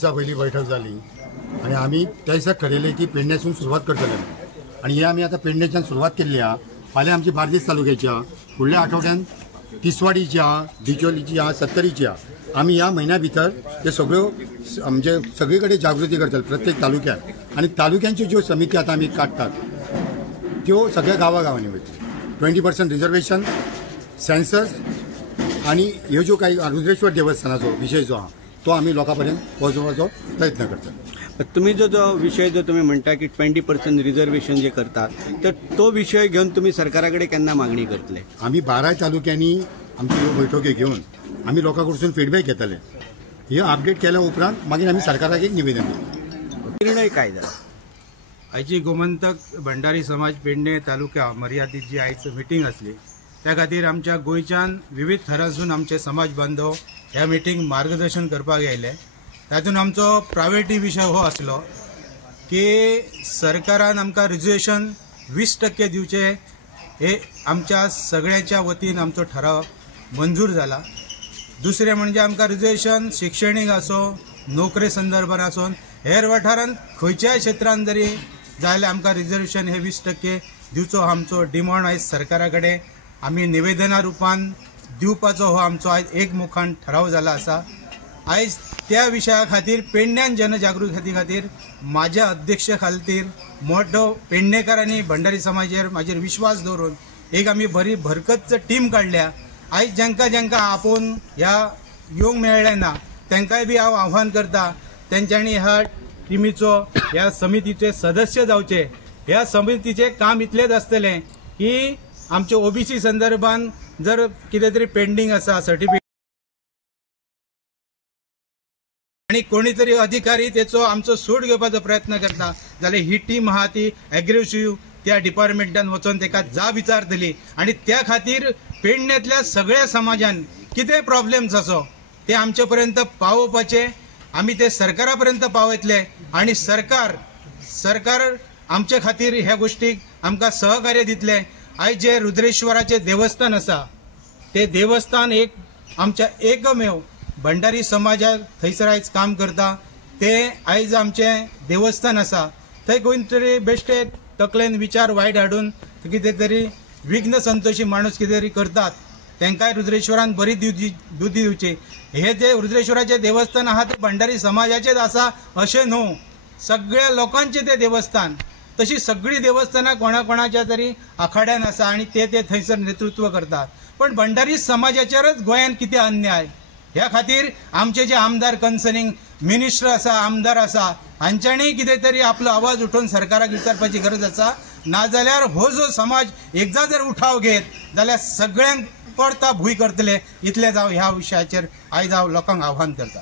दिसा पयलीं बैठक जाली आणि आम्ही त्या दिसा ठरयलें की पेडण्यासून सुरवात करतले आणि हे आम्ही आता पेडण्याच्यान सुरवात केल्ली आहा. फाल्यां आमची बार्देस तालुक्याच्या फुडल्या आठवड्यान तिसवाडीची आहा, डिचोलीची आहा, सत्तरीची आहा. आम्ही या महिन्या भितर ते सगळ्यो म्हणजे सगळीकडे जागृती करतले प्रत्येक तालुक्यात आणि तालुक्यांच्यो ज्यो समिती आता आम्ही काडटात त्यो सगळ्या गावागावांनी वयतल्यो. 20% रिजर्वेशन, सेन्सस आणि ह्यो ज्यो काही रुद्रेश्वर देवस्थानाचो विषय जो आहा तो आम्ही लोकांपर्यंत पोहोचवपाचो प्रयत्न करतात. तुम्ही जो विषय जो तुम्ही म्हणता की 20% रिजर्वेशन जे करतात तर तो विषय घेऊन तुम्ही सरकाराकडे केन्ना मागणी करतले? आम्ही 12 तालुक्यांनी आमची ह्यो बैठकी घेऊन आम्ही लोकांकडसून फीडबॅक घेतले. हे अपडेट केल्या उपरांत मागीर आम्ही सरकाराक एक निवेदन दिलें. निर्णय काय झाला? आयची गोमंतक भंडारी समाज पेडणे तालुका मर्यादित जी आयज मिटींग असली त्या खातीर आमच्या गोंयच्यान विविध थरांसून आमचे समाज बांधव ह्या मिटींग मार्गदर्शन करपाक आयले. तातूंत आमचो प्रायोरिटी विशय हो आसलो की सरकारान आमकां रिजर्वेशन 20% दिवचे. हे आमच्या सगळ्यांच्या वतीन आमचो ठराव मंजूर जाला. दुसरें म्हणजे आमकां रिजर्वेशन शिक्षणीक आसो, नोकरे संदर्भात आसून हेर वाठारांत खंयच्याय क्षेत्रांत जरी जाल्यार आमकां रिजर्वेशन हे 20% दिवचो आमचो डिमांड आयज सरकारा कडेन आमी निवेदना रुपान दिवपाचो हो आमचो आयज एकमुखान ठराव जाला आसा. आयज त्या विशया खातीर पेडण्यान जनजागृती खातीर म्हाज्या अध्यक्ष खातीर मोठो पेडणेकार आनी भंडारी समाजाचेर म्हाजेर विश्वास दवरून एक आमी बरी भरकत टीम काडल्या. आयज ज्यांका आपोवन ह्या येवंक मेळ्ळें ना तांकांय बी हांव आव्हान करता तेंच्यांनी ह्या टिमीचो ह्या समितीचे सदस्य जावचे. ह्या समितीचे काम इतलेंच आसतलें की आमचे ओबीसी संदर्भान जर कितें तरी पेंडिंग आसा सर्टिफिकेट आणि कोणी तरी अधिकारी तेचो आमचो सूट घेवपाचो प्रयत्न करता जाल्यार ही टीम आहा ती एग्रेसिव्ह त्या डिपार्टमेंटान वचून तेका जाब विचारतली आणि त्या खातीर पेडण्यातल्या सगळ्या समाजान कितें प्रॉब्लेम्स आसो ते आमचे पर्यंत पावोवपाचे. आमी ते सरकारा पर्यंत पावयतले आणि सरकार आमचे खातीर ह्या गोष्टीक आमकां सहकार्य दितले. आयज जे रुद्रेश्वराचे देवस्थान आसा ते देवस्थान एक आमच्या एकमेव भंडारी समाजाक थंयसर आयज काम करता. ते आयज आमचे देवस्थान आसा थंय कोण तरी बेश्टे तकलेन विचार वायट हाडून कितें तरी विघ्न संतोशी माणूस कितें तरी करतात. तांकांय रुद्रेश्वरान बरी बुद्धी दिवची. हे जे रुद्रेश्वराचे देवस्थान आहा ते भंडारी समाजाचेच आसा अशें न्हू, सगळ्या लोकांचे ते देवस्थान. तशी सगळी देवस्थानां कोणाच्या तरी आखाड्यान आसा आणि ते थंयसर नेतृत्व करतात. पण भंडारी समाजाचेरच गोंयांत कितें अन्याय ह्या खातीर आमचे जे आमदार कन्सर्निंग मिनिस्टर आसा, आमदार आसा हांच्यांनी कितें तरी आपलो आवाज उठोवन सरकाराक विचारपाची गरज आसा. नाजाल्यार हो जो समाज एकदा जर उठाव घेत जाल्यार सगळ्यांक परता भूंय करतले. इतलेंच हांव ह्या विशयाचेर आयज हांव लोकांक आव्हान करता.